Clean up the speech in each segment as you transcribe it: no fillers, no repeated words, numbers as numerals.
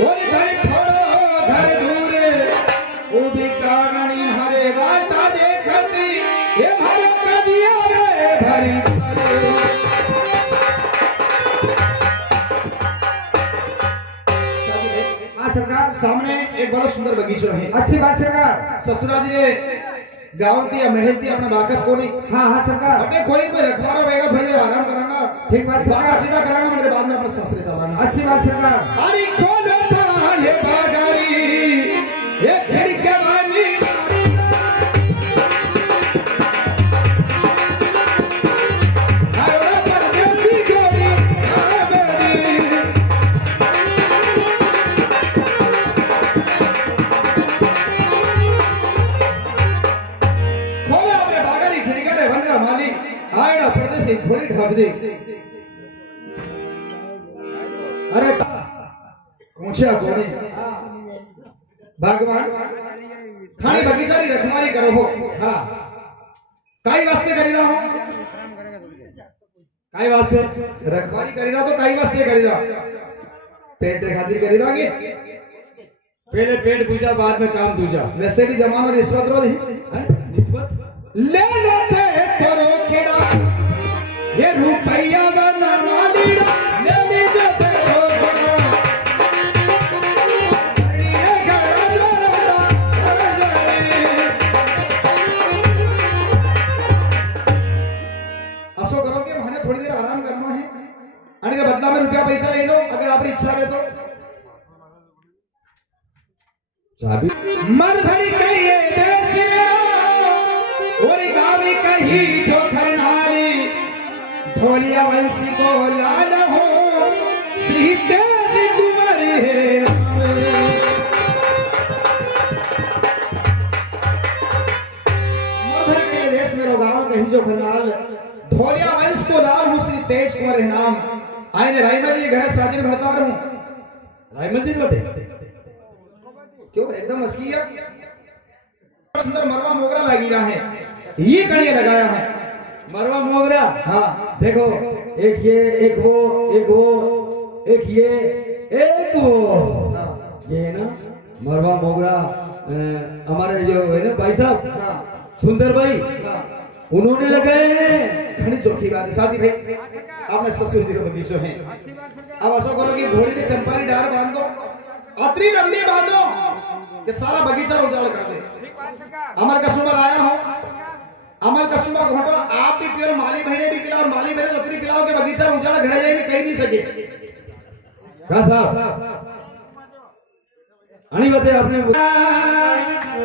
और घर थोड़ो घर दूर वो भी कहानी हरे बाटा देखती ये भर कदिया रे भरी सरकार सामने एक बड़ा सुंदर बगीचा है। अच्छी बात सरकार। ससुरा जी ने गाँव दिया महल दिया अपना बाकत को नहीं। हाँ हाँ सरकार। अपने कोई रखवारा रहेगा थोड़ी देर आराम करांगा। ठीक बात सरकार। सीधा करांगा मेरे बाद में अपने ससुरे चलाना। अच्छी बात सरकार। अरे खोलो थाने बागारी ये खिड़की वाली आयोड़ा परदेसी गोरी आबेदी खोला अपने बागारी खिड़की रे वनरा माली आयोड़ा परदेसी घोड़ी ढाब दे। अरे पूछा कोने भगवान थाने बगीचा री रखवारी करो हो। हाँ काई वास्ते करी रहा हो काई वास्ते रखवारी करी रहा तो काई वास्ते करी रहा पेट रे खातिर करी रहा पहले पेट पूजा बाद में काम दूजा। वैसे भी जमाना रिश्वत रो निस्बत ले लेते तो रोकेड़ा ये रुपया बना मालीड़ा ले लीजिए बदला में रुपया पैसा ले लो अगर आपकी इच्छा है तो। मरधरी कहिए देश और गावी कही छोखर नारी ढोलिया वंशी को लाल हो श्री तेज कुंवर है। मरधरी के देश में गाँव कही जो खरनाल ढोलिया वंश को लाल हो श्री तेज कुंवर है नाम। आए ने रायमल जी घर साजिन भरता रहूं रायमल जी बैठे क्यों एकदम असलिया सुंदर मरवा मोगरा लगी रहा है ये कड़िया लगाया है मरवा मोगरा। हाँ देखो एक ये एक वो एक ये एक वो हाँ। ये है ना मरवा मोगरा हमारे जो है ना भाई साहब हाँ। सुंदर भाई हाँ। उन्होंने लगाए हैं। घनी चौकी बात है शादी भाई आपने ससुर जी को बगीचो है। अब ऐसा करो कि घोड़ी ने चंपारी डार बांध दो अतरी लंबी बांधो कि सारा बगीचा उजाड़ कर दे। अमर कसुबा लाया हो अमर कसुबा घोटो आप भी पियो माली बहने भी पिलाओ और माली बहने अतरी पिलाओ के बगीचा उजाड़ घर जाएंगे कहीं नहीं सके। क्या साहब अनी बताए आपने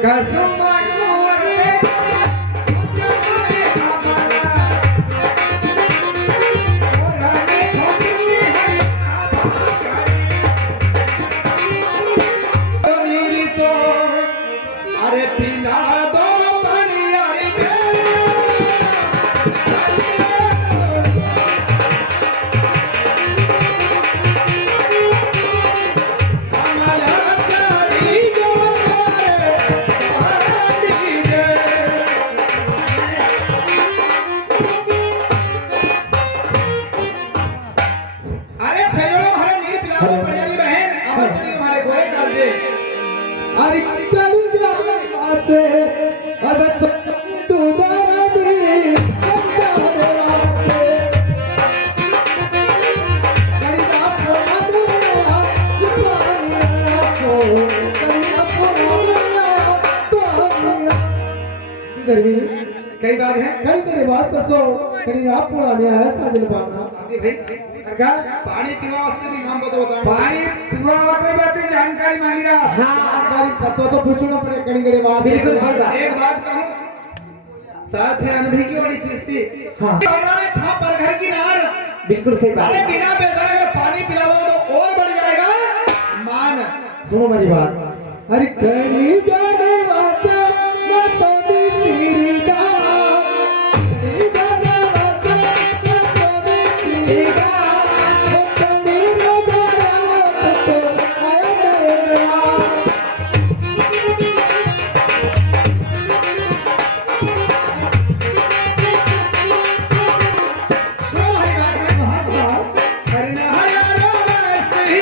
कसुबा कई बात है कड़ी करे बात करसो कड़ी आप पूरा में है साजन पाना साथी भाई का पानी पीवा वास्ते भी नाम बताओ पानी पीवा वास्ते जानकारी मांगी रहा। हां जानकारी पता तो पूछना पड़े कड़ी करे बात। बिल्कुल एक बात कहूं साथ है अनभी की बड़ी चीज थी। हां उन्होंने था पर घर की नार बिल्कुल सही बात। अरे बिना पैसा अगर पानी पिला दो तो और बढ़ जाएगा मान। सुनो मेरी बात अरे कड़ी जाने वास्ते मत सीरी दा करना हजारों में से ही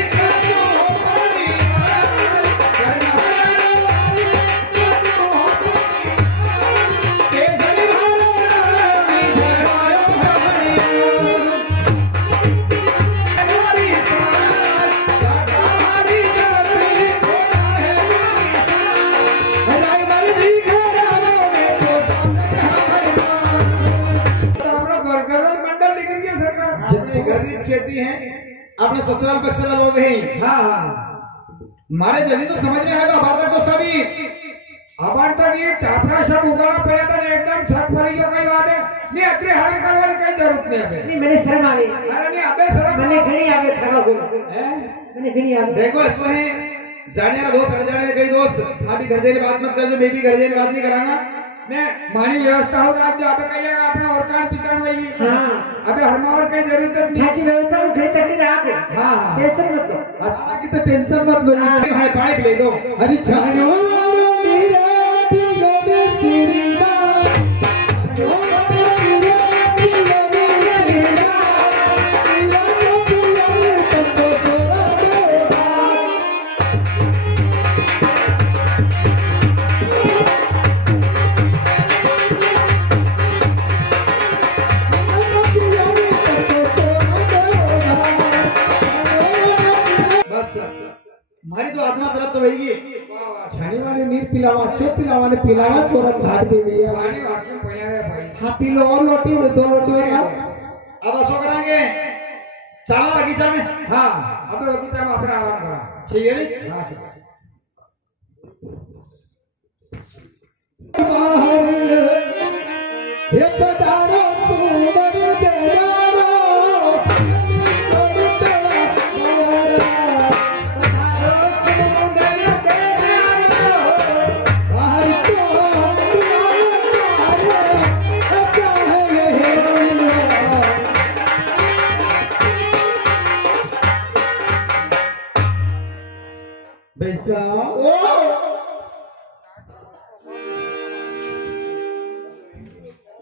कहती हैं अपने ससुराल बक्सरा लोग हैं। हाँ हाँ मारे जल्दी तो समझ में आएगा अबार तक तो सभी अबार तक ये टापरा सब उगाना पड़ा था एकदम छत भरी जो कई बात है नहीं अतरे हरण करवाने की जरूरत नहीं है नहीं मैंने शर्म आ गई अरे नहीं अबे शर्म मैंने घड़ी आ गई थारा बोल मैंने घड़ी आ गई देखो इसमें जाने वाला दोस्त हट जाने कई दोस्त अभी घर देने बात मत कर जो मैं भी घर देने बात नहीं करांगा मैं मानी व्यवस्था हो आज जो अबे कहिएगा आपने और कान पिछाड़ वही हाँ अबे हर और कहीं जरूरत नहीं क्या की व्यवस्था में घड़ी तक नहीं रहा हाँ हाँ टेंशन मत लो आज की तो टेंशन मत लो भाई पानी पिला दो अरे छानो वालो मेरा पिलो में सिरदा जो मेरा पिलो में सिरदा पिलो में तुमको सोरा देगा बस हमारी तो आत्मा तरफ तो वही छानी वाले नीर पिलावा अच्छे पिलावा ने पिलावा सोरत घाट पे भी है पानी वाक्य पया रे भाई हां पी लो और लोटी में दो लोटी और अब ऐसा करांगे चला बगीचा में हां अबे बगीचा में अपना आराम करा ठीक है नहीं हां सर बाहर ये पधारो सुमर देवारो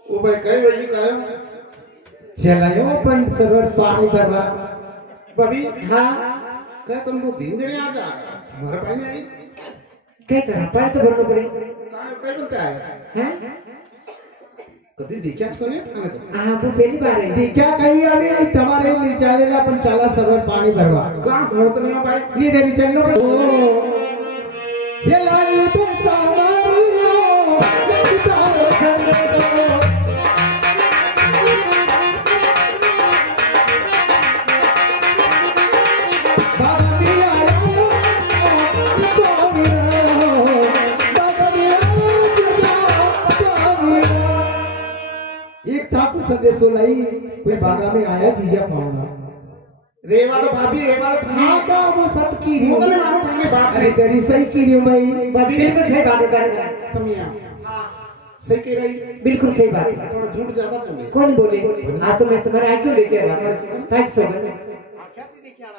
ओ भाई कई बजे का चलायो पण सर्वर पानी भरवा बबी हाँ कह तुम तो दिन जने आ जा हमारे पानी आई क्या करा पानी तो भरना पड़े कई बनता है हैं कभी देखा इसको नहीं थाने तो हाँ वो पहली बार है देखा कहीं अभी तुम्हारे निचालेला पण चला सर्वर पानी भरवा कहां होत नहीं हो भाई ये देरी चलनो पड़ो ये लाई पे सामारियो ये तारो चंदो एक ठाकुर संदेशो लाई कोई बागा में आया जीजा पाऊंगा रेवा तो भाभी रेवा तो हाँ का वो सत की रही वो तो मानो थाने बात अरे है तेरी सही की रही हूँ भाई बबी बिल्कुल सही बात है तुम यहाँ सही कह रही बिल्कुल सही बात है थोड़ा झूठ ज्यादा बोले कौन बोले हाँ तो मैं तुम्हारे आई क्यों लेके आ रहा था थैंक्स सो मच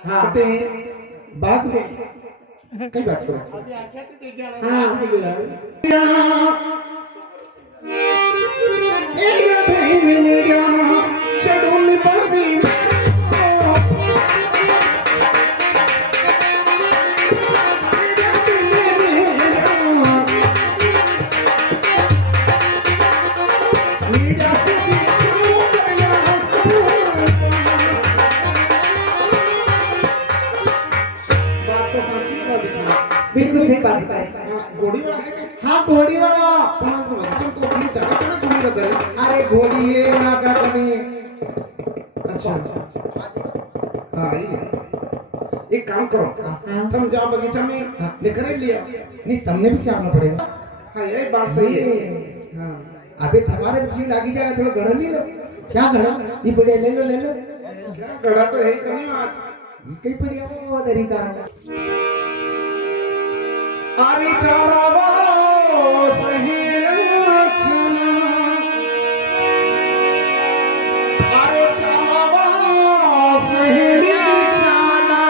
हाँ कहते हैं बात में कई बात करो हाँ बिल्कुल सही बात बताई घोड़ी वाला है क्या हाँ घोड़ी वाला बच्चों तो अपनी चारा करना घोड़ी रहता है अरे घोड़ी ये ना का कमी अच्छा हाँ ये एक काम करो तुम जाओ बगीचा में लेकर लिया नहीं तुमने भी चाहना पड़ेगा हाँ यही बात सही है हाँ अबे तुम्हारे भी लागी जाएगा थोड़ा गड़ा नहीं लो क्या गड़ा ये बढ़िया ले लो क्या गड़ा तो है ही कहीं आज ये कहीं बढ़िया वो तरीका आरी चारावा सही चना आरे चारावा सही चना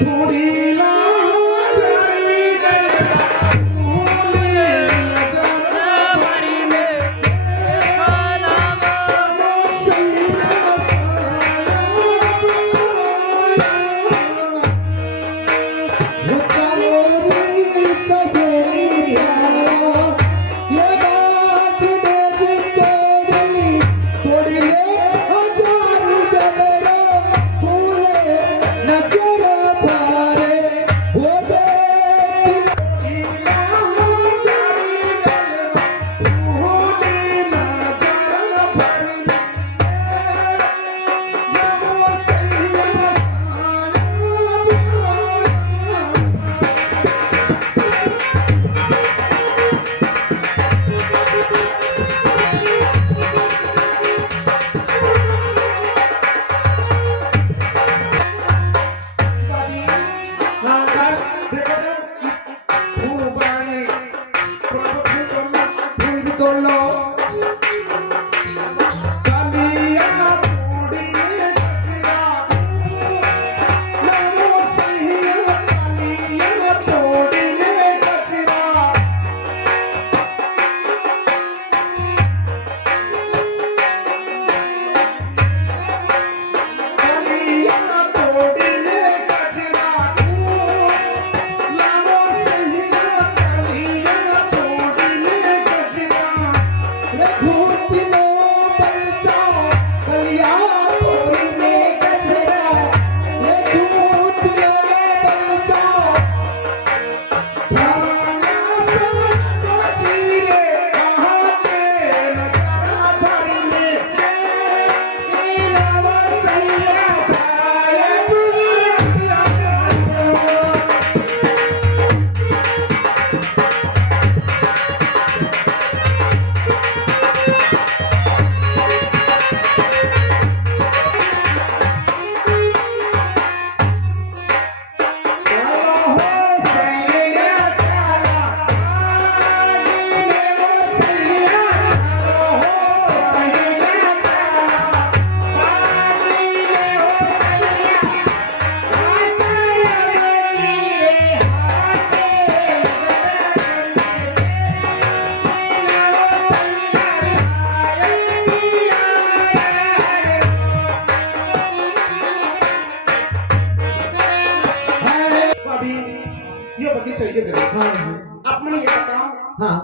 थोड़ी सही है तेरे। हाँ आप मैंने ये बताओ हाँ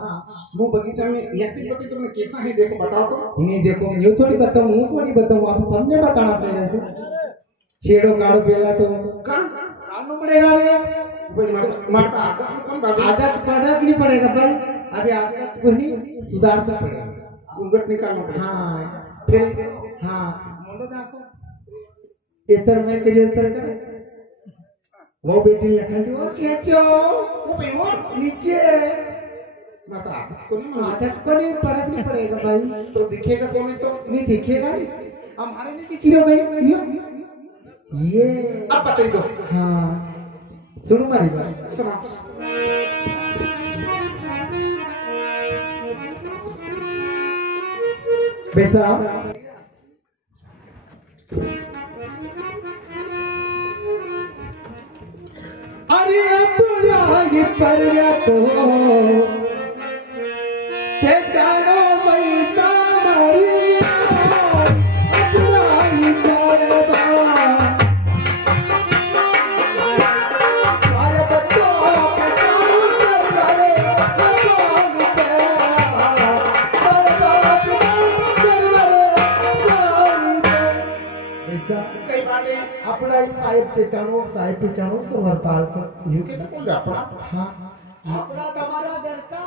वो बगीचा में यति बटी तुमने कैसा है देखो बताओ तो। नहीं देखो यूं थोड़ी बताऊं हूँ थोड़ी बताऊं आप हमने बताना पड़ेगा तो छेड़ो गाड़ो पहला तो कहाँ पड़ेगा भाई मरता आदत कौन भाभी आदत पड़ना नहीं पड़ेगा भाई अभी आदत को नहीं सुधारना पड़ेगा उंगट निकालना पड़ेगा। हाँ फिर हाँ मुंडो देखो इतर में करियर तर कर वो बेटी लखन जी और खींचो वो भाई और नीचे मरता आदत को नहीं आदत को नहीं फर्क नहीं पड़ेगा भाई तो दिखेगा कौन तो नहीं दिखेगा नहीं हमारे नहीं दिखी रहो भाई ये अब बता दो। हाँ सुनो हमारी बात सुना पैसा अरे अपना ये पर्वत हो के जानो पैसा मारी अपना ये सायबा कई बातें अपना साहेब पहचानो सरवरपाल को यू के तो बोल अपना हाँ अपना तुम्हारा घर का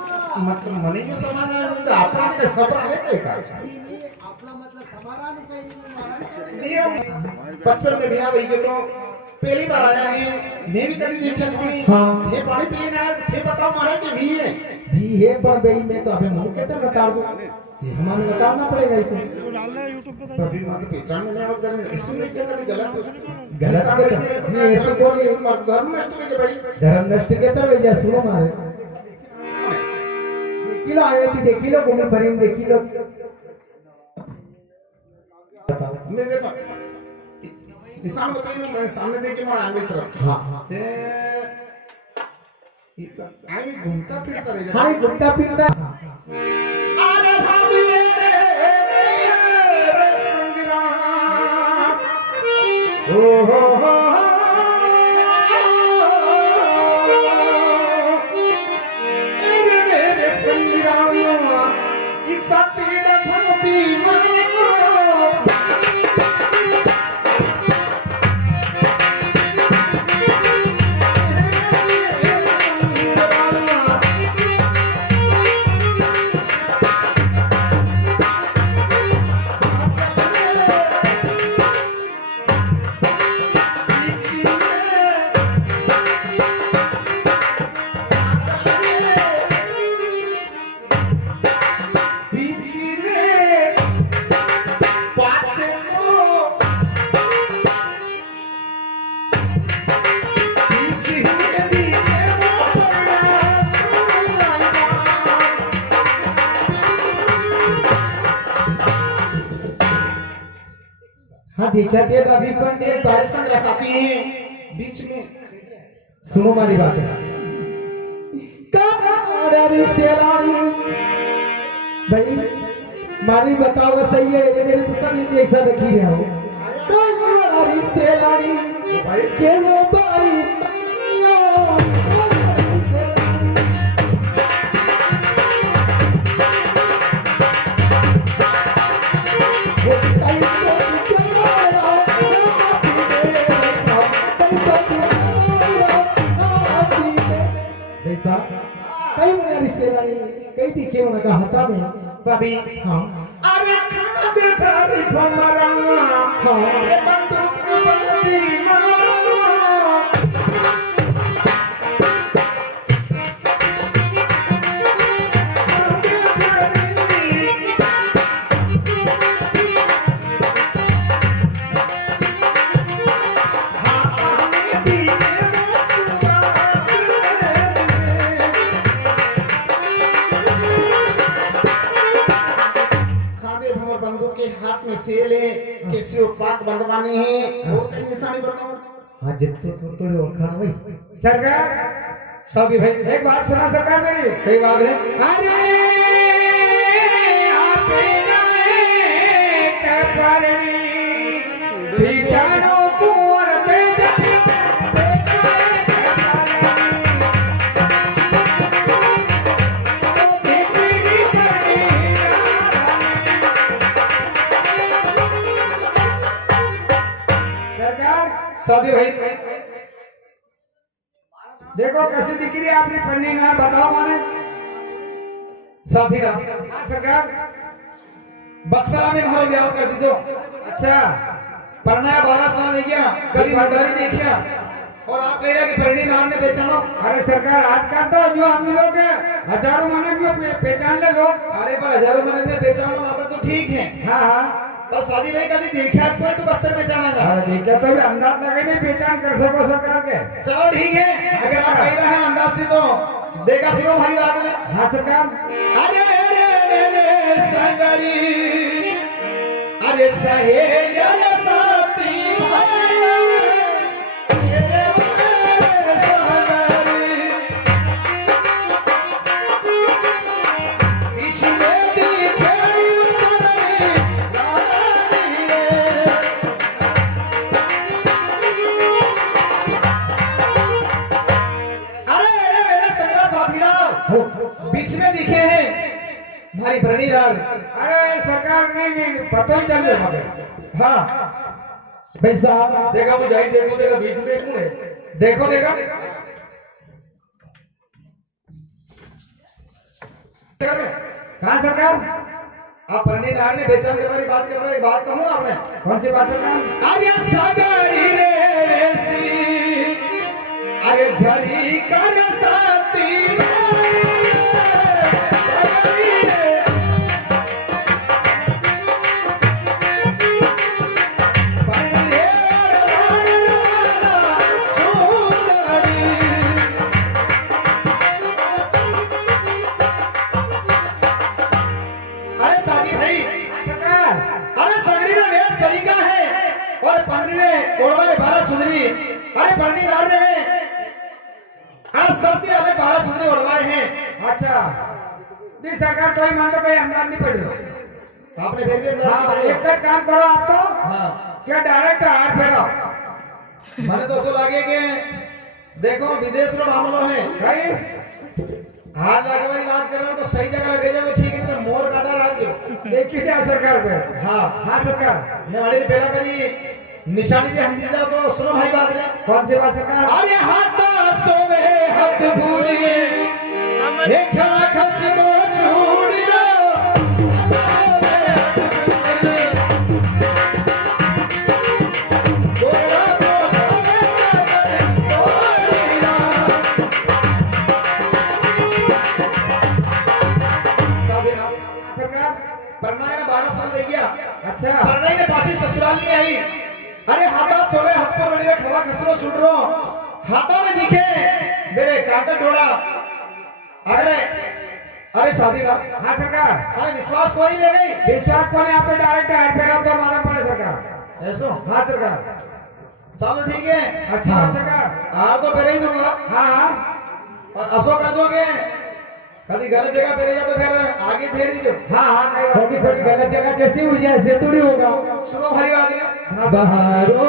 मतलब मनी जो सामान है तो अपना के सब है का अपना मतलब हमारा नहीं कहीं बचपन में बिहार वही के तो पहली बार आया है मैं भी कभी देखा नहीं। हाँ। ये पानी पीने आया थे बताओ मारा कि भी है पर भाई मैं तो अभी मुंह के तो बता दूं हमें बताना पड़ेगा इसको तो अभी मत पहचान में नहीं आवत इसमें नहीं क्या कभी गलत तो नहीं ऐसा बोली मत धर्म नष्ट के भाई धर्म नष्ट के तर वजह सुनो मारे किलो आवे थी देखी लो घूमे भरी देखी लो बताओ मैं देखो निशान बताइए मैं सामने देख के मारा आगे तरफ हाँ आगे घूमता फिरता रहेगा। हाँ घूमता फिरता अरे भाभी रे संग्राम हो मेरे संग्राम इस सतीर भाभी देखा थे अभी पर देख बारिश संग रसाती है बीच में सुनो हमारी बात है भाई मारी बताओ सही है मेरे तो सब ये ऐसा रखी रहे हो भाई के लो भाई कई मेरे रिश्तेदारी कई दिखे उनका हता में भाभी हाँ अरे खा दे थारी भमरा हाँ ये बंदूक बंदी सेल है कैसे उत्पाद बंदवानी है और कई निशानी बताओ। हाँ जितने थोड़े और खाना भाई सरकार सादी भाई एक बात सुना सरकार मेरी सही बात है। अरे आपे कपरनी भिखारो कुंवर पे साथी भाई देखो कैसी दिख रही है आपकी पन्नी ना बताओ माने साथी ना हाँ सरकार बचपना में हमारा ब्याह कर दी तो अच्छा परनाया 12 साल नहीं गया कभी मंडारी देखिया और आप कह रहे हैं कि परणी नार ने बेचानो। अरे सरकार आजकल तो जो हम लोग हजारों माने में पहचान ले लोग। अरे पर हजारों माने में बेचानो वहां तो ठीक है। हाँ हाँ पर शादी भाई कभी देखा इसको तो बस्तर बेचाना अरे देखा तो भी अंदाज लगे नहीं पहचान कर सको सरकार के। चलो ठीक है अगर आप कह रहे हैं अंदाज से तो देखा सुनो हमारी बात में। हाँ सरकार अरे मेरे संगरी अरे सहेली अरे साथी भाई मेरे संगरी बीच में दिखे परनी नारी रे। अरे मेरे संगरा साथी ना बीच में दिखे हैं हमारी परणी नार। अरे सरकार नहीं पता ही चल रहा हाँ भाई साहब देखा मुझे आई देखो देखा बीच में कौन है देखो देखा कहाँ सरकार आप परणी नार ने बेचान के बारे में बात कर रहे हैं। बात कहूँ आपने कौन सी बात सरकार अरे सगारी रे वेसी अरे झरी कर साथी सगारी रे परणी रे वाला सुंदरी। अरे साजी भाई सरकार अरे सगरी में वेश सरीका है और परनी में कोड़वाले 12 सुंदरी। अरे परनी नार ने अरे सब ती वाले 12 सुंदरी ओढ़वाए हैं। अच्छा नहीं सरकार कोई मान तो कोई अंदाज नहीं पड़े। आपने फिर भी अंदाज हाँ नहीं एक काम करो आप तो हाँ क्या डायरेक्ट हाथ फेरो मैंने तो सो लगे कि देखो विदेश में मामलों है भाई हाथ लगे वाली बात कर रहा हूँ तो सही जगह लगे जाए तो ठीक है नहीं तो मोर काटा रख दो। देखिए क्या सरकार पे हाँ हाँ सरकार ने वाली पहला कभी निशानी जी हम जाओ तो सुनो हमारी बात रे। कौन सी बात सरकार अरे हाथ सोवे हाथ भूली एक खस को छूड़ी लो गोरा पोछा में तोड़ी ला। साथी ना सरकार परनाई ने 12 साल दे गया। अच्छा परनाई ने पाछी ससुराल नहीं आई। अरे हाथा सोवे हाथ पर बड़ी रे खवा खसरो छूट रो हाथा में दिखे मेरे काका डोड़ा अगले। अरे शादी ना हाँ सरकार अरे विश्वास कोई ले गई विश्वास कौन है आप तो डायरेक्ट हाथ फेरो तो मालूम पड़े सरकार। ऐसो हाँ सरकार चलो ठीक है अच्छा सरकार हार तो पहले ही दूंगा हाँ हाँ और असो कर दोगे कभी गलत जगह पे जा तो फिर आगे फेरी जो। हाँ हाँ नहीं थोड़ी थोड़ी गलत जगह कैसी हुई है ऐसे थोड़ी होगा। सुनो हरी बात है बहारो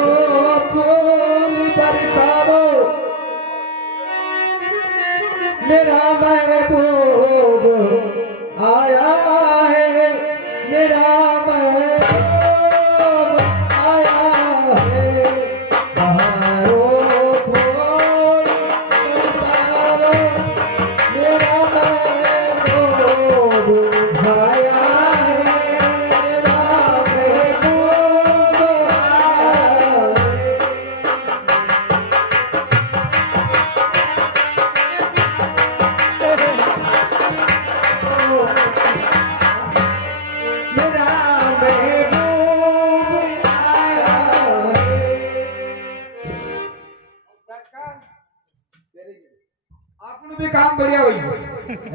फूल बरसाओ मेरा महबूब आया है मेरा महबूब आया है। बहारो फूल बरसाओ मेरा महबूब आया है मेरा महबूब आया है। मेरा महबूब आया है। आपने भी काम बढ़िया हुई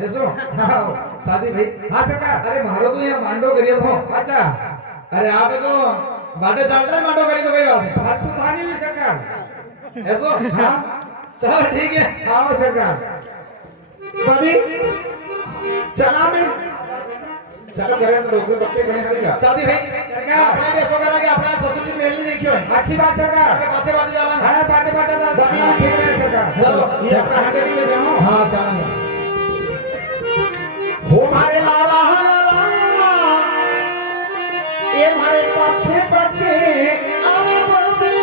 ऐसो हाँ शादी भाई हाँ सरकार अरे मारो तो यहाँ मांडो करिए तो अच्छा अरे आप तो बाटे चलता है मांडो करिए तो कोई बात नहीं हाथ तो थानी भी सरकार ऐसो हाँ चलो ठीक है हाँ सरकार भाभी चला मैं चलो करे तो लोग बच्चे कहीं करेगा शादी भाई अपने भी ऐसा करा कि अपना ससुर जी मेल नहीं देखियो है अच्छी बात सरकार अरे पाछे पाछे जाना हाँ बातें बातें ठीक है सरकार चलो ये अपना हाथ ले जाओ हाँ चलो हो मारे लाला लाला ये मारे पाछे पाछे आवे बबी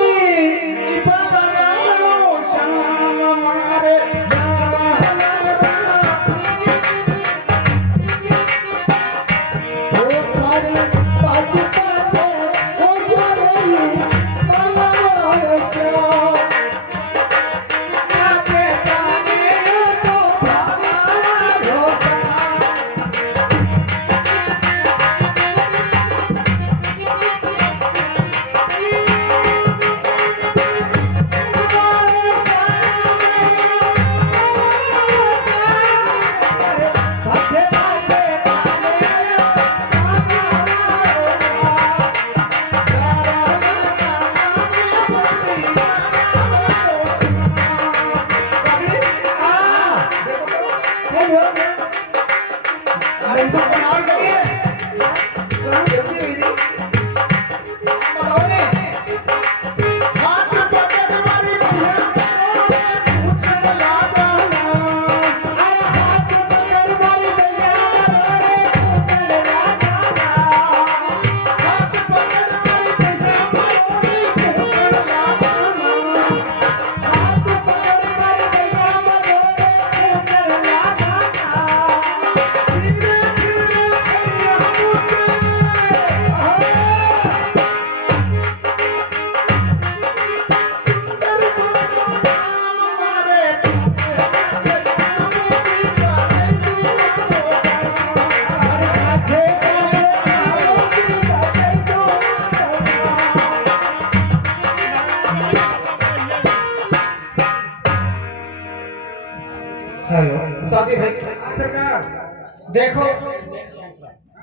देखो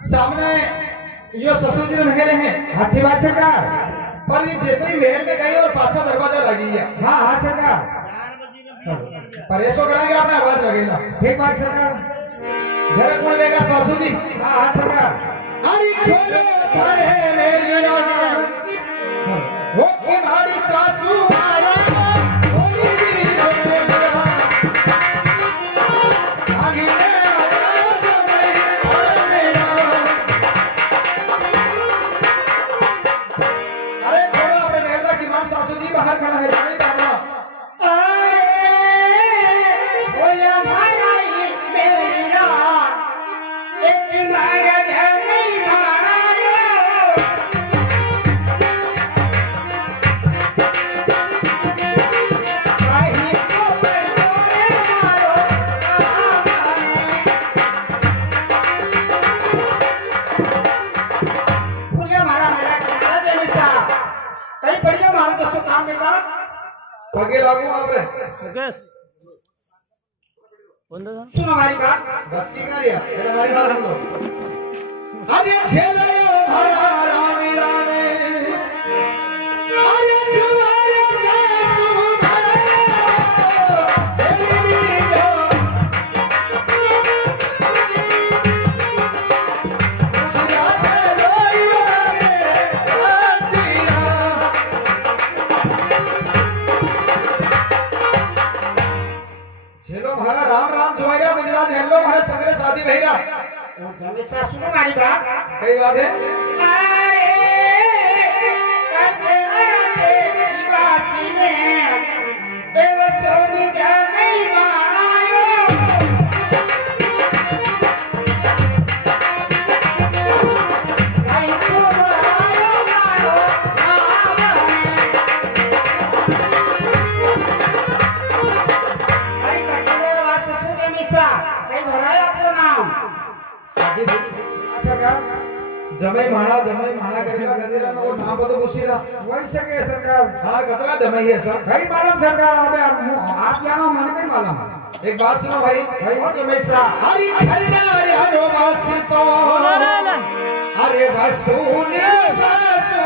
सामने यो ससुर जी महल है। अच्छी बात सरकार। पर ये जैसे ही महल में गई और पाछा दरवाजा लगी है। हाँ हाँ सरकार। पर ऐसो कराएंगे अपना आवाज लगेगा। ठीक बात सरकार। घर कौन बेगा सासू जी? हाँ हाँ सरकार। अरे खोलो थाने मेरी रान वो की मारी सासू मारा बोली दी मेरी रान आगे में आया जमाई मेरा। अरे खोलो अपने मेरा की मार सासू जी बाहर खड़ा है जमाई बाबा। पगे लागू आप रे मुकेश बंद था। सुनो हमारी बात। बस की कार्य ये हमारी बात सुन लो। अरे छेलो हरा रामी रामे अरे छुवारे सासू मारा तेरी जो मुझे छेलो सारे साथिया। छेलो हरा राम राम जुआरा गुजरात हेलो हमारे सगरे शादी भैया। हमेशा सुनो हमारी बात। कई बात है। शादी भई सरकार। जमाई माणा करेगा गदेरा में वो नाम बतो पूछीला वही सके सरकार। हार कतरा जमाई है सर। कई मालूम सरकार। अबे आप जानो मैंने कहीं मालूम। एक बात सुनो भाई। भाई वो जमाई साहब। अरे खरदार हरो बस तो अरे वसूने सासू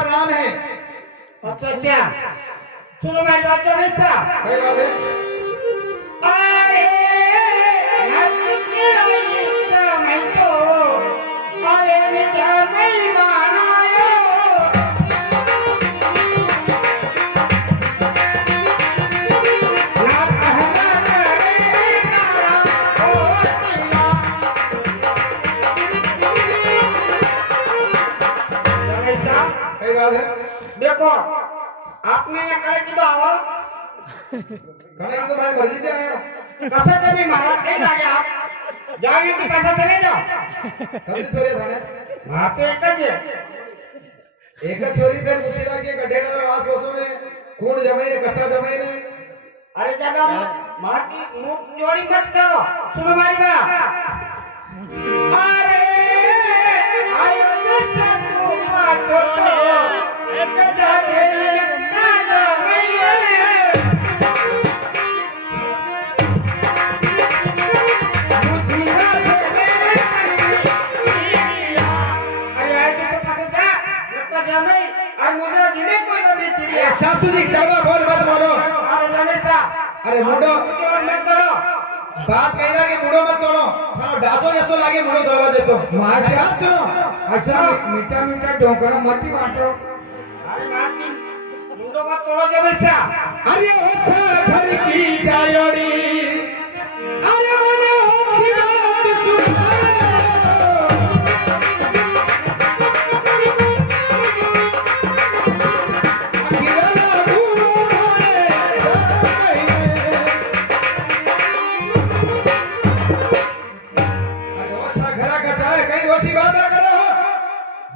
राम है। अच्छा अच्छा सुनो मेरी बात जो हमेशा। कई बात है। अरे मैं तो अरे जमाई बनायो ना कहना करे तारा ओ हमेशा। कई बात है। देखो आपने ये करे की आओ कहने की तो भाई मर्जी थी आया कसा जमी महाराज कहीं लागे आप जाओगे तो पैसा चले जाओ। कभी छोरी थाने वहां पे एक छोरी फिर पूछेला कि गड्ढेदार वास वसो ने कौन जमाई ने कसा जमाई ने। अरे दादा माटी मुंह जोड़ी मत करो सुनो हमारी बात। अरे आयो जैसा तू पाछो तो एक जाते ना जमाई सासू जी कड़वा बोल मत बोलो। अरे मुंडो मत करो बात कह रहा कि मुंडो मत तोड़ो थानो डाचो जैसो लागे मुंडो दरवा जैसो। मार बात सुनो। अच्छा मीठा मीठा डोंकरा मती बांटो। अरे मारती मुंडो मत तोड़ो जमेसा। अरे ओछा घर की चायोड़ी अरे मने ओछी बात सुनो।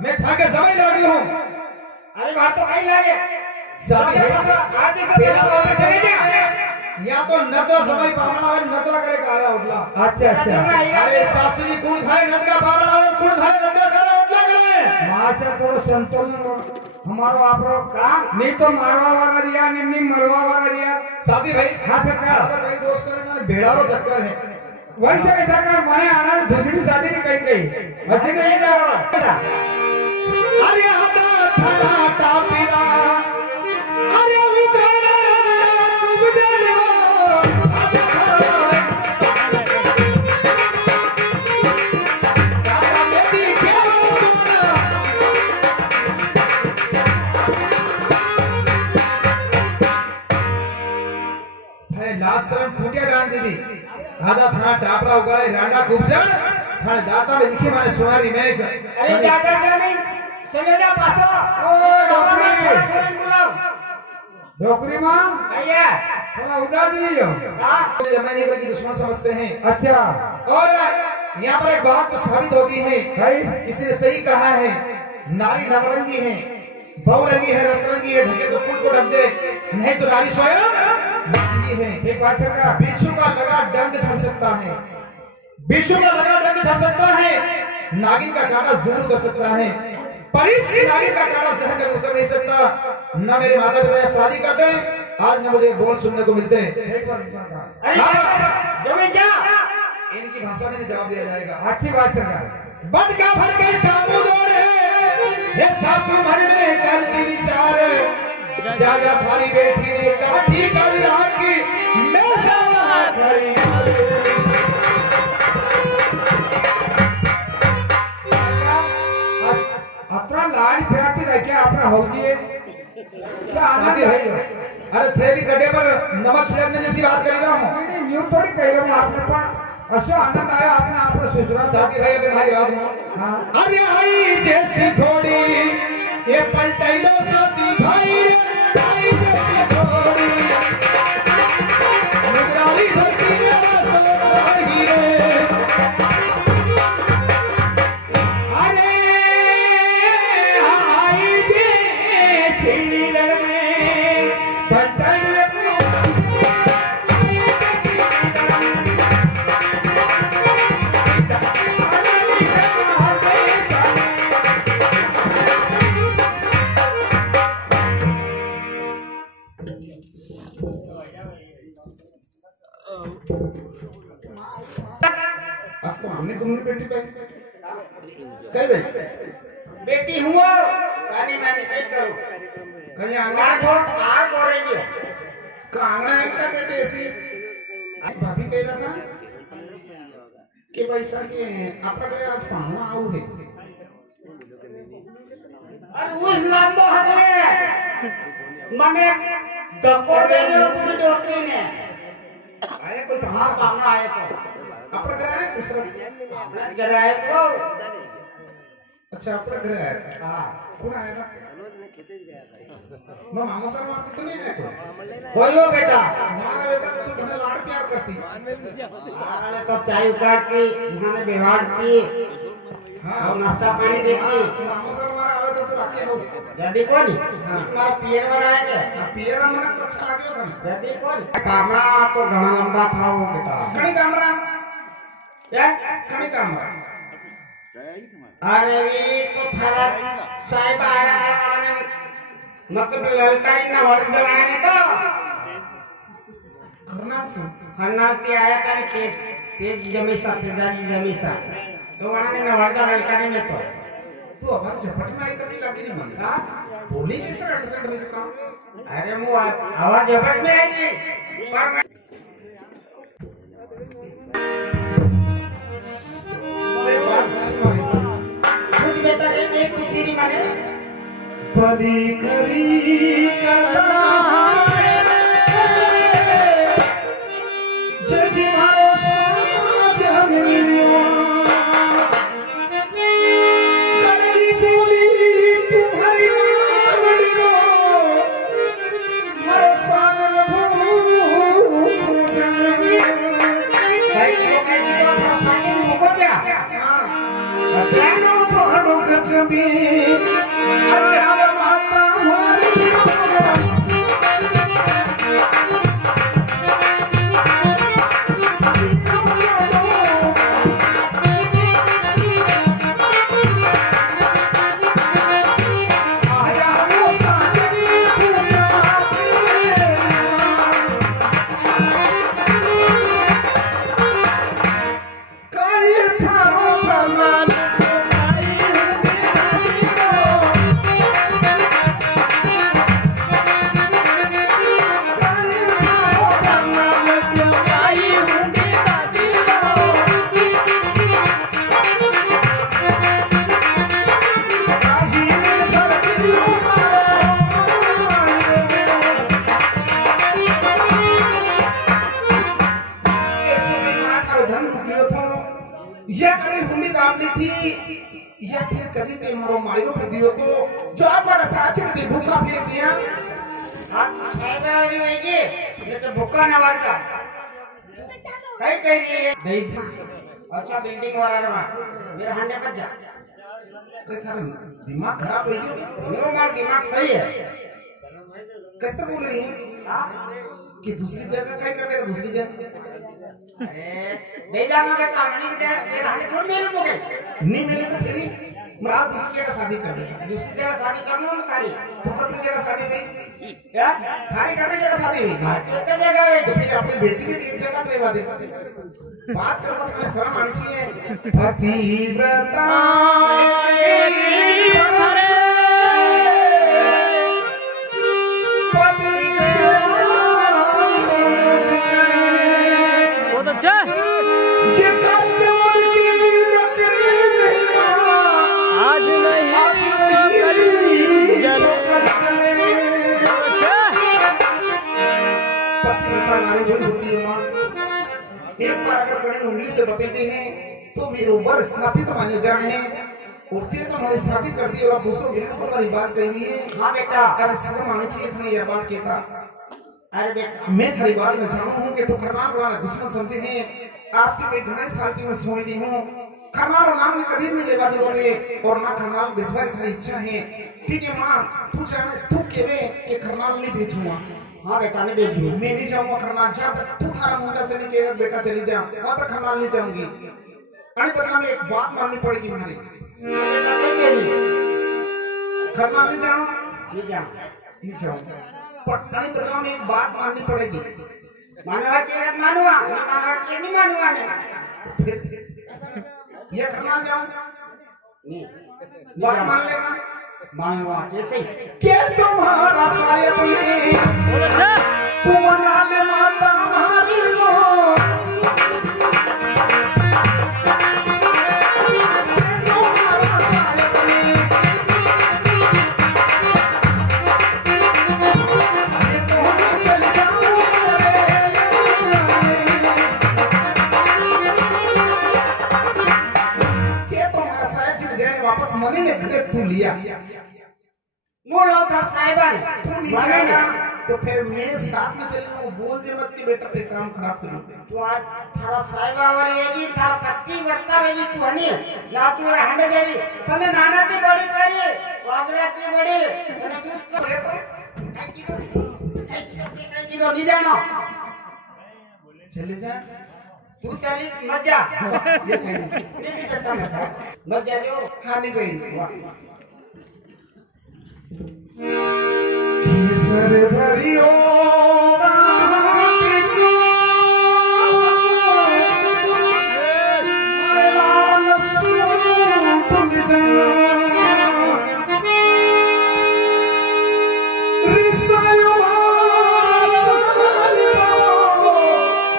मैं थाके समय लागी हूँ। अरे बात तो कहीं लागे शादी आज पेला चले जा या तो नत्र समय पावना और नत्र करे कारा उठला। अच्छा अरे सासू जी कुण धारे नत का पावना और कुण धारे नत का कारा उठला करे। मां से थोड़ा संतुलन हमारो आपरो का नहीं तो मारवा वाला रिया नहीं मरवा वाला रिया। साथी भाई हाँ सरकार अगर भाई दोस्त करे ना बेड़ारो चक्कर है वैसे कैसा कर माने आना दूसरी शादी नहीं कहीं वैसे नहीं जा। अरे आदा थका टापीरा अरे उतारा खूब जलवा दादा बेटी क्या सुना थे लास्ट तरफ फूटिया डांड दीदी आधा थाना टापरा उगड़े रांडा खूब जड़ थाने दाता में लिखी माने सुनारी मेघ। अरे दादा जमीन चले जा पाछो ओ छोड़ा बुलाओ डोकरी मां कहिए थोड़ा उधार दीजिए हां जमाने भर की दुश्मन समझते हैं। अच्छा और यहाँ पर एक बात तो साबित होती है भाई किसी ने सही कहा है नारी नवरंगी है बहुरंगी है रसरंगी है ढके तो फूल को ढक दे नहीं तो नारी स्वयं नंगी है। ठीक बात सरकार बिच्छू का लगा डंक झड़ सकता है बिच्छू का लगा डंक झड़ सकता है नागिन का कांटा जहर उतर सकता है पर इस नागिन का कांटा जहर कभी उतर नहीं सकता। न मेरे माता पिता शादी करते आज न मुझे बोल सुनने को मिलते हैं। ठीक बात सरकार अरे जमीन क्या इनकी भाषा में जवाब दिया जाएगा। अच्छी बात सरकार बट का भर के सामू दौड़े ये सासू मन में करती विचार जा जा थारी बेटी ने काठी कर राखी मैं जावा करी अपना लाड़ी फिराती रह के अपना होगी क्या आनंद साथी भाई है। अरे थे भी गड्ढे पर नमक छिड़कने जैसी बात कर रहा हूँ। नहीं यूं थोड़ी कह रहा हूँ आपने पर असो आनंद आया आपने आपने ससुराल साथी भाई अभी हमारी बात सुनो। हाँ अरे आई जैसी घोड़ी ये पलटैलो साथी भाई रे आई जैसी घोड़ी मुगराली धरती में वासो रही रे अरे आई जैसी लड़ने बंटन तो हमने तुमने बेटी पे कई भाई बेटी हुआ काली मैंने नहीं करूं कहीं कार आंगन कार करेंगे कांगड़ा एक का बेटे ऐसी भाभी कह रहा था कि पैसा के आपका घर आज पाहुणा आऊ है अरे उस लंबो हटले मने धक्को देने पूरी डॉक्टरी ने आए कोई हां पावना आए तो आपका घर आया दूसरा अपना घर आए तो अच्छा आपका घर आया हां कौन आया था मैं मामा सर बात तो नहीं है बोलो बेटा हमारा बेटा तो बड़ा लाड़ प्यार करती हमारे तो चाय उकाट की उन्होंने व्यवहार की हाँ और नाश्ता पानी देखी मामा सर हमारा आवे तो राके हो जल्दी कौन हमारा पियर वाला आएगा पियरा मन तो अच्छा लगे था जल्दी कौन कामड़ा तो घना लंबा था वो बेटा कणी कामरा क्या कणी कामरा अरे वे तो थारा साहिब आया था माने मतलब ललकारी ना वर्ड बनाने तो करना सु खन्ना के आया था तेज तेज जमीसा तेजाजी जमीसा तो बनाने ना वर्ड ललकारी में तो तू अगर झपट में आई तक लगी नहीं मानी हां बोली कैसे अंडरस्टैंड रही का अरे मु आवाज झपट में आई पर कुछ बेटा एक कुछ माने पली करी करना जजी मारो साज मिलियो कड़वी बोली तुम्हारी मावड़ियो मारो साज भू जाने भाई लोग की तो साके मुको जा जानो पहाड़ों का छवि अरे हमारे माता हमारी या फिर कभी ते मारो माइलो कर दियो तो जो आप मारा साथ में ते भूखा फेर दिया आप साहब वाली होगी ये तो भूखा ना वाला कहीं कहीं नहीं अच्छा बिल्डिंग वाला ना मेरा हंडे पर जा कोई थारा दिमाग खराब हो गया नो मार दिमाग सही है कैसे बोल रही है कि दूसरी जगह क्या कर देगा दूसरी जगह अरे बेला में बेटा मनी के मेरा हंडे थोड़ी मेरे को गए नहीं मिले तो फिर मैं आप दूसरी जगह शादी कर देगा दूसरी जगह शादी करना ना कारी तो कितनी जगह शादी हुई क्या थारी करने जगह शादी हुई कितने जगह है तो फिर अपनी बेटी की भी एक जगह रहवा दे बात कर तो तुम्हें शर्म आनी चाहिए पतिव्रता बहुत अच्छा ये कष्ट मन की लकड़ी नहीं मां आज नहीं कल जले अच्छा पतिव्रता नारी वही होती है मां एक बार अगर कड़ी उंगली से बताते हैं तो मेरे ऊपर स्थापित माने जाए उठते तो हमारी शादी कर दी और दूसरों ब्याह पर वाली बात कही है हाँ बेटा अरे शर्म आनी चाहिए था यह बात कहता अरे बेटा मैं थारी बात में जानू हूँ कि तू करनाल वाला दुश्मन समझे हैं आज की मैं घने साल की मैं सोई दी हूँ करनाल नाम ने कभी नहीं लेवा दोगे और ना करनाल भेजवा थारी इच्छा है ठीक है माँ तू चाहे तू केवे कि करनाल नहीं भेजूंगा हाँ बेटा नहीं भेजू मैं नहीं जाऊंगा करनाल जहाँ तक तू थारा मुंडा से नहीं कहेगा बेटा चली जा वहां तक करनाल नहीं जाऊंगी अरे बदला में एक बात माननी पड़ेगी हमारी करनाल नहीं जाऊँ नहीं जा नहीं जाऊंगा पर अरे बदला में एक बात माननी पड़ेगी मानवा की बात मानवा मानवा की नहीं मानवा मैं ये करनाल जाऊं नहीं बात मान लेगा मानवा कैसे क्या तुम्हारा शायद नहीं बहुत अच्छा तुम नाले माता हमारी हो तुम्हारा शायद नहीं ये तो मैं चल जाऊं क्या तुम्हारा शायद चल जाए वापस मनी ने घरे तू लिया मूल का साहिबान तू नहीं जाएगा तो फिर मेरे साथ में चलेगा वो बोल दे मत कि बेटा तेरे काम खराब करोगे तू आज थारा साहिबा वाली वेगी थारा पत्ती वर्ता वेगी तू हनी ना तू रे हंडे देवी तने नाना की बड़ी करी वागरा की बड़ी तने दूध पर ले तो कई किलो नहीं जानो चले जा तू चली मत जा ये चाहिए नहीं करता मैं मत जा लियो हाँ नहीं चाहिए केसर भरियो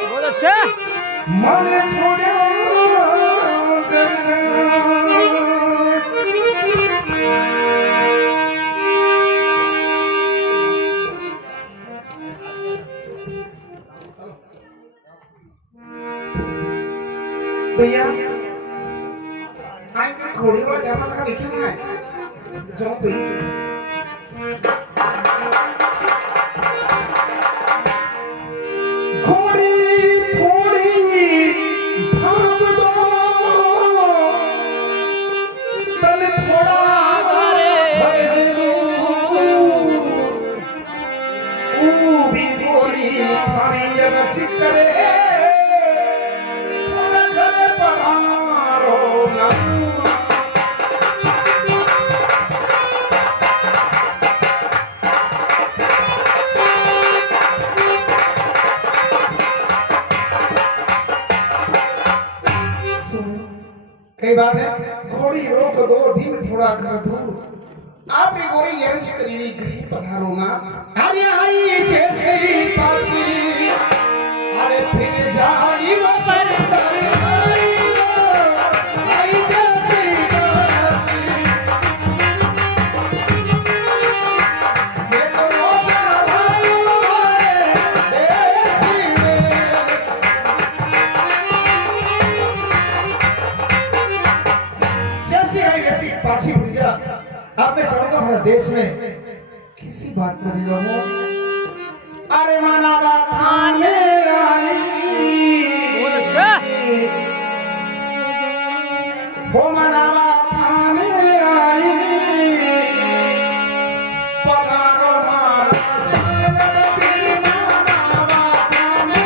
बहुत अच्छा माने छोड़ा भैया आइए घोड़ी वाला ज्यादा तक देखे ना है जाओ भाई घोड़ी थोड़ी भाग दो तन थोड़ा भरे दो ऊ भी घोड़ी थारी रच करे कई बात है घोड़ी रोक दो दिन थोड़ा कर दूर आप गोरी यंश करीनी गरीब पधारो नाथ अरे आई जैसे पासी अरे फिर जानी वसंतर आई जैसे पासी ये तो रोजा भाई हमारे देसी में जैसे आई वैसे ऐसी पाछी भूजा अब मैं चाहूंगा हमारे देश में किसी बात पर ही रहो। अरे मनावा थाने आई बहुत अच्छा हो मनावा थाने आई पधारो मारा सायद जी मनावा थाने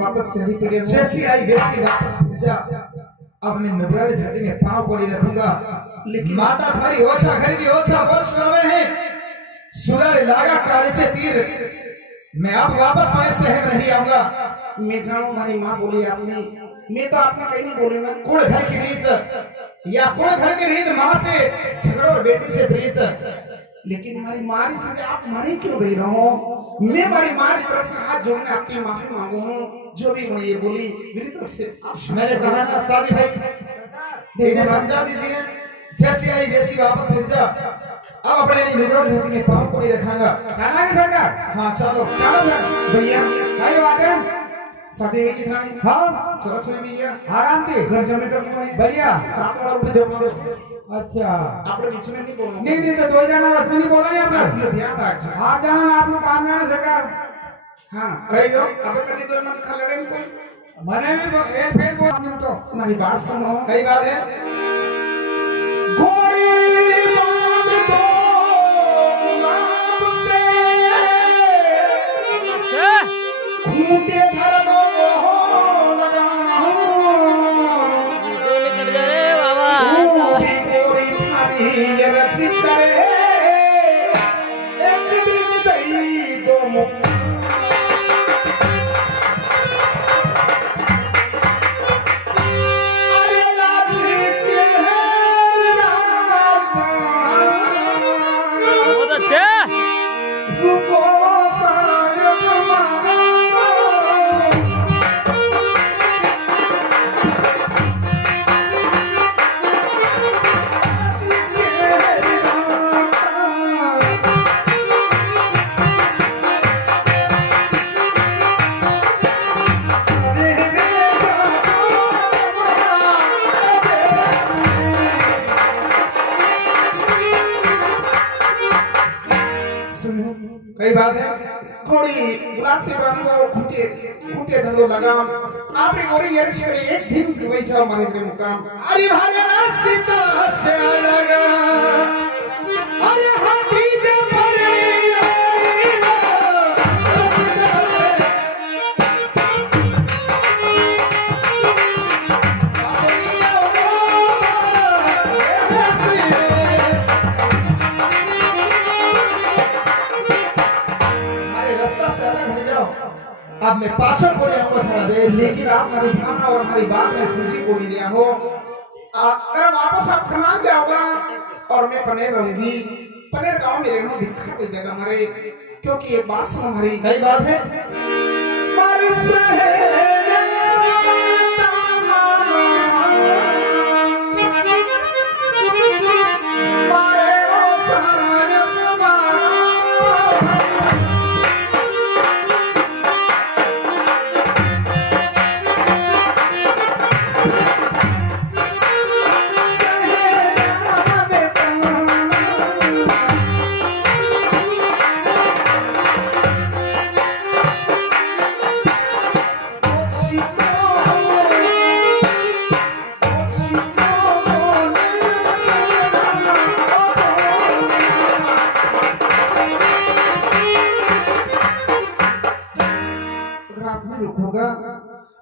वापस चली पड़ी जैसी आई वैसी वापस भेजा। अब मैं नबराड़ी धरती में पांव को नहीं रखूंगा, लेकिन माता थारी ओछा खरीदी ओछा वर्ष नवे हैं सुरर लागा काले से तीर। मैं अब वापस मेरे शहर में नहीं आऊंगा। मैं जानू हमारी माँ बोली आपने, मैं तो आपने कहीं नहीं बोली ना। कुड़ घर की रीत या कुड़ घर की रीत माँ से झगड़ो और बेटी से प्रीत। लेकिन हमारी मारी सजा आप मारे क्यों दे रहा हो? मैं हमारी माँ की तरफ से हाथ जोड़ने आपकी माफी मांगू हूँ। जो भी उन्हें ये बोली मेरी तरफ से आप मैंने कहा ना शादी भाई देखने समझा दीजिए। जैसी आई वैसी वापस भेज जा। अब अपने निरोड़ धरती में पाँव को नहीं रखांगा। सरकार हाँ चलो भैया भाई बात है शादी में कितना नहीं? हाँ चलो चलो भैया आराम से घर जमे तो क्यों है? बढ़िया 7 रुपए जमा। अच्छा आपने बीच में नहीं बोलना। नहीं तो 2 जना उसमें नहीं बोला नहीं आप आपने ध्यान रखना। 8 जना आप लोग काम जाना सरकार। हाँ कही लो अब कभी तो मन खा लड़े कोई मैंने भी एक फेल बोला तुम तो मेरी बात सुनो। कई बात है घोड़ी बांध दो गुलाब से अच्छा खूंटे धर दो लगाओ निकल जा रे बाबा घोड़ी थारी ये रचित करे एक दिन दई दो मुख। बहुत अच्छा तो लगा आप रे गोरी ये करे एक दिन हुई जाओ मारे के मुकाम अरे भागे रास्ता से लगा अरे हटी जे पर अब मैं पाछा को ले आऊंगा थारा देश, लेकिन आप हमारी भावना और हमारी बात में समझी को नहीं लिया हो। अगर वापस आप खनाल जाओगा और मैं पनेर रहूंगी, पनेर गांव में रहना दिखा पे जगह हमारे, क्योंकि ये बात सुनो हमारी कई बात है हमारे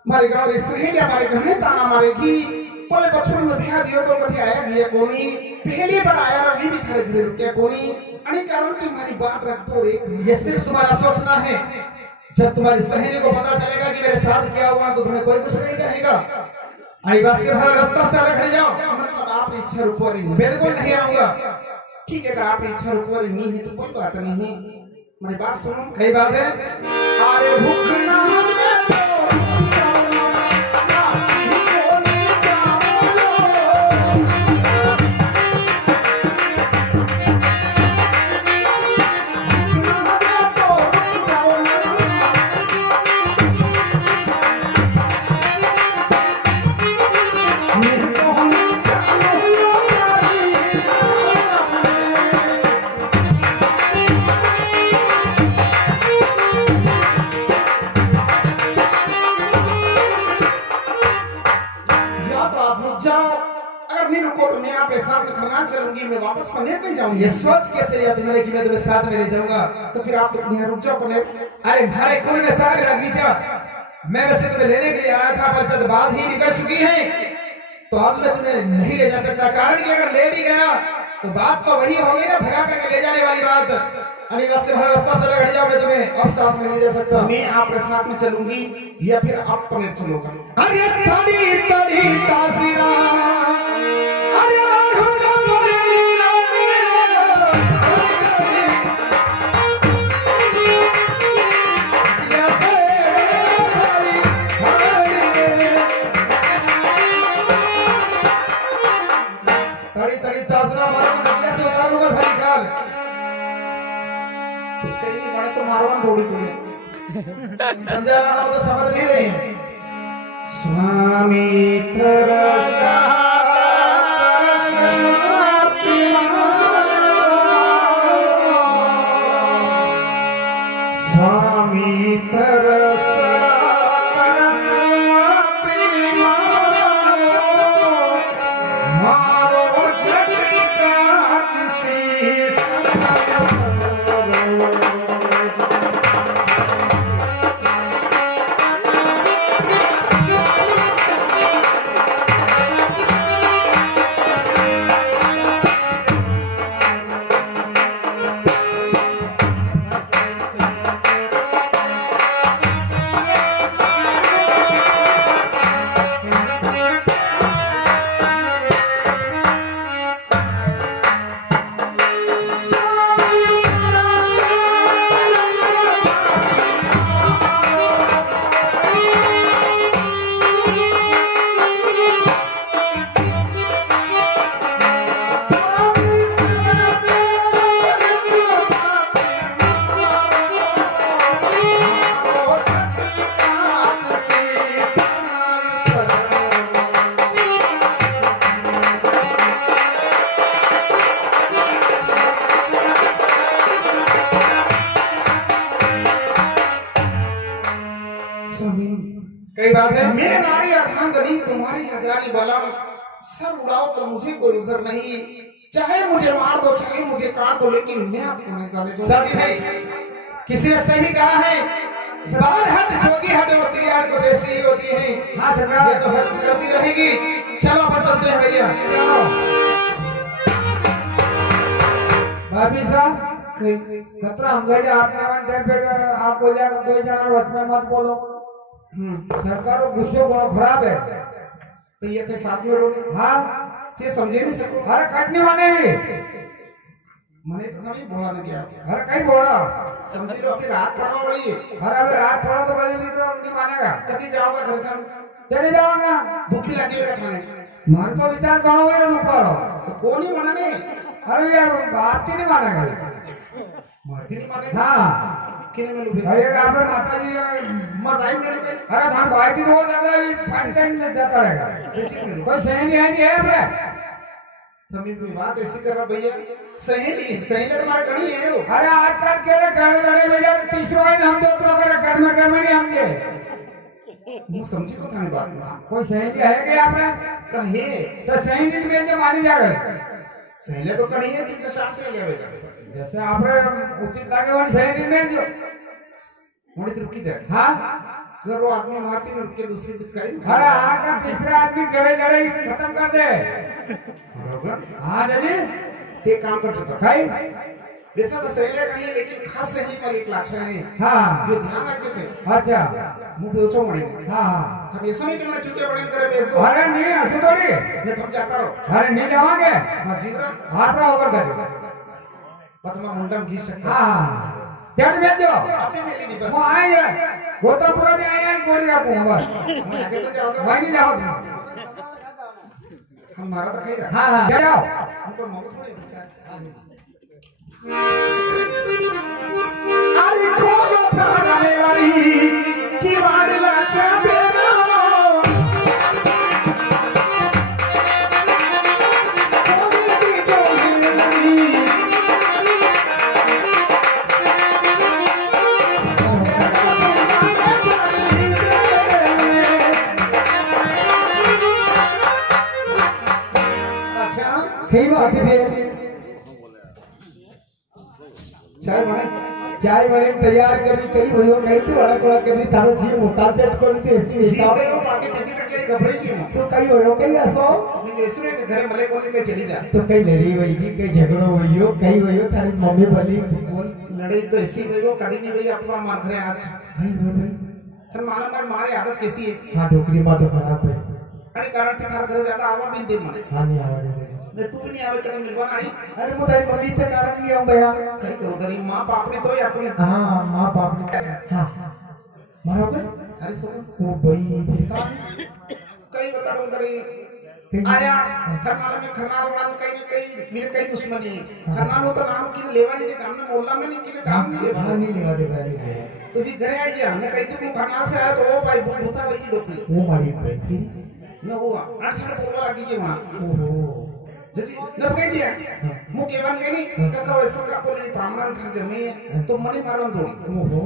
हमारे गांव रे सहेली हमारे घर में ताना मारेगी। बोले बचपन में बिहार दियो तो कभी आया गया कोनी, पहली बार आया रवि भी थारे घर रुके कोनी, अनी कारण की हमारी बात रख तो रे। ये सिर्फ तुम्हारा सोचना है, जब तुम्हारी सहेली को पता चलेगा कि मेरे साथ क्या हुआ तो तुम्हें कोई कुछ नहीं कहेगा। आई बस के थारा रास्ता से अलग हट जाओ। मतलब आप इच्छा ऊपर ही बिल्कुल नहीं आऊंगा। ठीक है, अगर आप इच्छा ऊपर नहीं है तो कोई बात नहीं है। हमारी बात सुनो, कई बात है अरे भूखना चलूंगी, मैं वापस पनेर नहीं जाऊंगी। ये सोच कैसे लिया तुमने कि मैं तुम्हें साथ में ले जाऊंगा? तो फिर आप तो यहाँ रुक जाओ पनेर। अरे भारे कुल में ताक लगी जा। मैं वैसे तुम्हें लेने के लिए आया था, पर जब बात ही बिगड़ चुकी है तो अब मैं तुम्हें नहीं ले जा सकता। कारण कि अगर ले भी गया तो बात तो वही हो गई ना, भगा करके ले जाने वाली बात। अरे वास्ते भरा रास्ता से हट जाओ, मैं तुम्हें अब साथ में ले जा सकता। मैं आपके साथ में चलूंगी या फिर आप पनेर चलोगे? अरे तड़ी तड़ी तासीरा अरे तड़ी तासरा मारो नकले से उतार लूंगा थारी काल। कहीं नहीं बने तो मारवान थोड़ी कोई समझा रहा हो तो समझ नहीं रहे हैं। स्वामी तरसा स्वामी तरसा रणांगनी तुम्हारी हजारी बलम, सर उड़ाओ तो मुझे कोई नजर नहीं, चाहे मुझे मार दो चाहे मुझे काट दो, लेकिन मैं आपको नहीं जाने दूंगा। साथी भाई किसी ने सही कहा है, बार हट जोगी हट और तेरी हट कुछ ऐसी ही होती है। हाँ सरकार, ये तो हट करती रहेगी। चलो अपन चलते हैं भैया। भाभी साहब खतरा हम गए आपने वन टाइम पे आप बोल जाए दो जना वक्त में मत बोलो। सरकार को गुस्से बड़ा खराब है। भैया थे साथ में रोने, हाँ थे समझे नहीं सको, अरे कटने वाले भी मैंने तो कभी बोला नहीं क्या, अरे कहीं बोला समझ लो अभी रात पड़ा पड़ी है, अरे अगर रात पड़ा तो बजे नहीं तो नहीं मानेगा। कभी जाओगे घर तक, चले जाऊंगा भूखी लगी हुई खाने, मन तो विचार करो भाई ऊपर तो कौन ही मना नहीं, अरे यार बात ही नहीं मानेगा। मारती नहीं माने, हाँ किने में लुभे, अरे आप माता जी मर टाइम ले लेते, अरे धान भाई थी तो ज्यादा पानी टाइम जाता रहेगा। कोई सही नहीं है अपने तभी भी बात ऐसी कर रहा भैया, सहेली सहेली तुम्हारे कड़ी है वो, अरे आजकल के घर लड़े मेरे तीसरा है हम दो तो कर घर में नहीं हम ये मुझे समझी को था बात में, कोई सही है क्या आपने कहे तो सही दिन में जो मानी जा रहे सहेले तो कड़ी है 300 से ले आवेगा, जैसे आपने उचित लागे वाली सही दिन में जो मोड़ी तो रुकी जाए, हाँ घर वो आदमी मारती नहीं रुक के दूसरी तो कहीं, अरे आकर तीसरा आदमी गले लड़ाई खत्म कर दे। बरोबर, हाँ दादी ते काम कर चुका, भाई वैसा तो सहेले कड़ी है लेकिन खास सहेली वाली एक लाछा है, हाँ ये ध्यान रखते थे, अच्छा मुंह पे ऊंचा मोड़ी, हाँ हम ऐसा नहीं कि मैं चुके बड़े करे बेच दो, अरे नहीं हंसो तो नहीं मैं थम जाता रहो, अरे नहीं जाओगे मैं जीव रहा, हाथ रहा होकर कर पत्मा मुंडा में घिस सकता, हाँ क्या भेज दो अभी मिली नहीं बस, वो आए हैं वो तो पूरा नहीं आया है गोली का पूरा बस मैं आगे तो जाओगे, वही नहीं जाओ हम मारा तो खाएगा, हाँ हाँ जाओ हमको मौत थोड़ी अरे खोलो थाना में वाली की वाडला चाबे नामो, खोली की चोली लगी, कई बात है चाय बने तैयार करी कई भयो कई तो बड़ा कोड़ा करी तारो जी मुकाबले करी तो ऐसी जीव विस्तार के वो पार्टी दीदी करके घबराई क्यों, तो कई भयो कई असो मैं इसलिए के घरे मले बोलने के चली जा, तो कई लड़ी हुई जी कई झगड़ो हुई हो कई भयो तारी मम्मी बोली बोल लड़ाई तो ऐसी हुई वो कभी नहीं हुई, अपना मार घरे आज, भाई भाई फिर मालूम है मारे आदत कैसी है, हाँ डोकरी माँ तो खराब है अरे कारण थे थार घरे ज्यादा आवा बिन दिन मारे, हाँ नहीं आवाज दे मैं तू भी नहीं आवे कदम मिलवा आई, अरे वो तारी मम्मी पे कारण नहीं आऊं भैया कहीं करो तेरी माँ बाप ने तो ही अपने, हाँ माँ बाप ने हाँ मारो कर अरे सुनो ओ भाई फिर का कहीं बता दो तेरी आया खरनाल में खरनाल वाला कहीं ना कहीं मेरे कई दुश्मनी है, खरनाल हो तो नाम की लेवा नहीं दे काम में मोहल्ला में नहीं की काम नहीं लेवा, हाँ नहीं लेवा दे भाई तो भी घरे आई गया हमने कहीं तो खरनाल से आया तो वो भाई भूता भाई की डोकरी, वो मारी पे फिर न वो 8 साल पूर्व लगी के वहां ओहो जी न कह दिया मु केवन के नहीं कथा वैसा का को नहीं प्रामण घर जमे तो मनी मारन थोड़ी, ओहो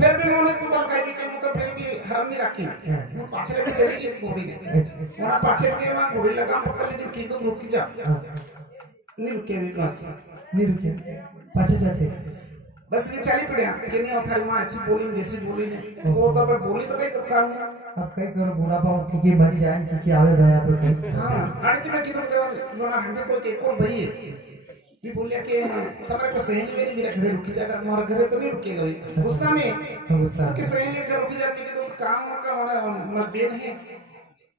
फिर भी मैंने तू बल कही कि तो फिर भी हरम नहीं रखी मैं पाछे लेके चली गई घोड़ी ने, वहां पाछे के वहां घोड़ी लगा पकड़ ली की तो रुक जा, नहीं रुके भी बस नहीं रुके पाछे जाते बस ये चली पड़िया कि नहीं थारी मां ऐसी बोली वैसी बोली ने वो तो मैं बोली तो कहीं काम, अब कई करो बूढ़ा पाऊं क्योंकि मरी जाए क्योंकि आवे भैया पे कोई हां गाड़ी तो मैं किधर देवाल लोना हंडे कोई के और भाई ये बोलिया कि तुम्हारे को सहेली मेरी मेरे घरे रुकी जाएगा, तुम्हारे घरे तो नहीं रुकेगा गुस्सा में गुस्सा तो कि सहेली घर रुकी जाती कि तो काम का होना मत बेन है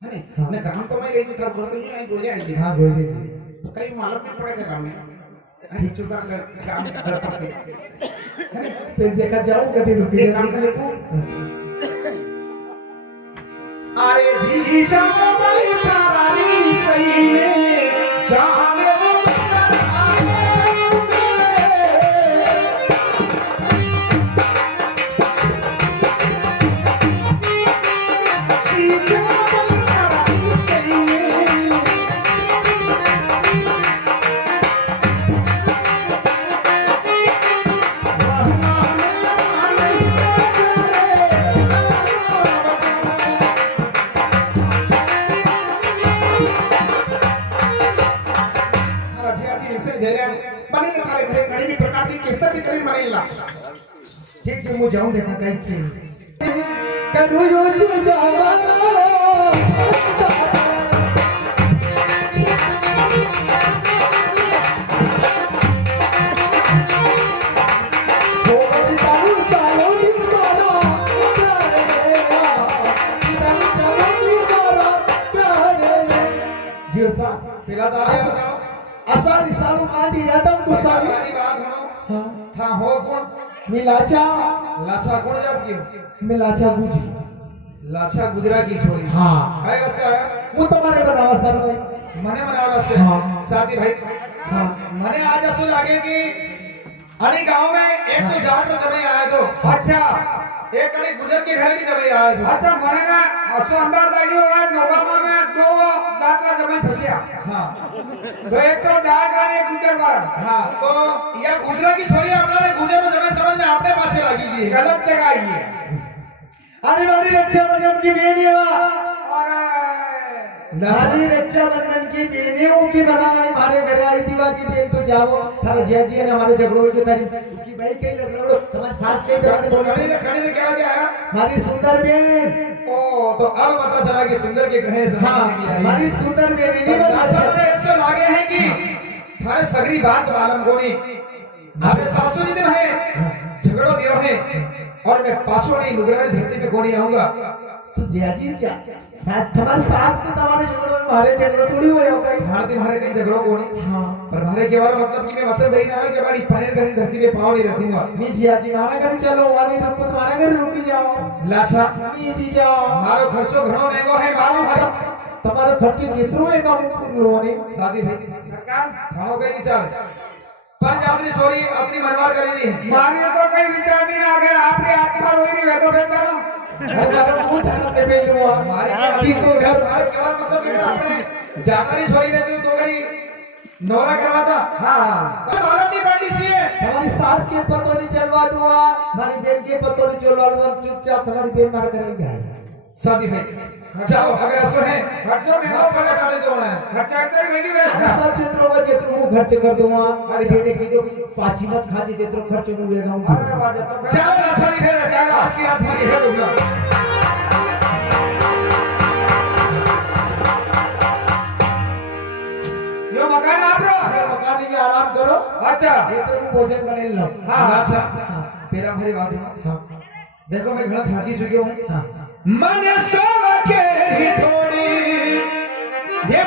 ना, ने काम तो मैं रही था घर तो नहीं आई गोरे आई, हां गोरे जी तो कई मालूम नहीं पड़ेगा काम में अरे चुदा कर काम कर पड़ते फिर देखा जाऊं कभी रुके एक काम कर ले तू, अरे जी जाओ भाई तारानी सही ने जाने वो मिलना। ठीक है, मुझे जाऊं देखा कहीं के करू यो जावाना पिला दादा बताओ आसानी सालू आदि रतम गुस्सावी हमारी बात सुनो। हां था हो कौन? मिलाचा लाछा कौन जाती हो? मिलाचा गुजी लाछा गुजरा की छोरी। हां काय वास्ते आया? वो तुम्हारे बतावा सर में मने मना वास्ते। हाँ। साथी भाई हां मने आज असु लागे कि अणी गांव में एक तो जाट रो जमे आए तो अच्छा एक अणी गुजर के घर भी जमे आए तो। अच्छा मैंने ना असो अंदाज लगी होगा नौगामा में दो जात का जमीन फंसिया। हाँ तो एक तो जाट का एक गुजर वाला। हाँ तो यह गुजरा की छोरी अपना ने गुजर रो जमे समझ में आपने पासे लगी की गलत जगह आई है। अरे वाली रक्षाबंधन की बेनिया और नानी रक्षाबंधन की बेनियों की बनाई हमारे घर आई दीवा की बेन तो जाओ थारे जय जी ने हमारे झगड़ो जो तारी कि भाई कई झगड़ो तुम्हारे साथ कई झगड़े बोले कड़ी ने क्या आया? हमारी सुंदर बेन ओ तो अब पता चला कि सुंदर के कहे से हाँ हमारी सुंदर बेन नहीं ऐसा मैंने ऐसे लागे हैं कि थारे सगरी बात मालूम कोनी हमारे सासू जी दिन है झगड़ो दियो है और मैं पाछो नहीं नुगराड़ी धरती पे कोनी आऊंगा तो जियाजी क्या तुम्हारे साथ में तुम्हारे झगड़ों में हमारे झगड़ो थोड़ी हुए हो गए भारत हमारे कई झगड़ों कोनी हाँ पर हमारे के बारे मतलब कि मैं वचन दे ना कि हमारी पनेर घरी धरती पे पाँव नहीं रखूंगा। नहीं जियाजी हमारा घर चलो वाली रुको तुम्हारा घर रुकी जाओ लाछा नहीं जी जाओ मारो खर्चो घणो महंगो है मालूम है तुम्हारा खर्च जितरो है कम लोने साथी भाई सरकार थानो कई विचार पर जातरी सोरी अपनी मनमार करेली है मारियो तो कई विचार नहीं आ गया आपकी आत्मा रोई नहीं वे तो बेचारा घर वालों को थाना पे भेज दो हमारी अभी तो घर हमारे के बारे मतलब कि आपने जातरी सोरी में तो घड़ी नौरा करवाता हाँ तो मालूम नहीं पड़नी सी है हमारी सास के पतो नहीं चलवा दूंगा हमारी बहन के पतो नहीं चलवा दूंगा चुपचाप हमारी बहन मार करेंगे साथी भाई चलो अगर ऐसा है खर्चो में नाश्ता बता दे होना है खर्चा कर भेजी वे सब चित्रों को खर्च कर दूंगा हमारी बहन की जो पाची मत खा जी चित्रों खर्च कर देगा अरे बात है तो चलो ना सारी फिर आज की रात हमारी घर रुकना यो मकान आप रो मकान में आराम करो अच्छा ये तो भोजन बने लो हाँ अच्छा मेरा हमारी बात है हाँ देखो मैं घना थाकी चुके हूँ हाँ मन सब के ही थोड़ी ये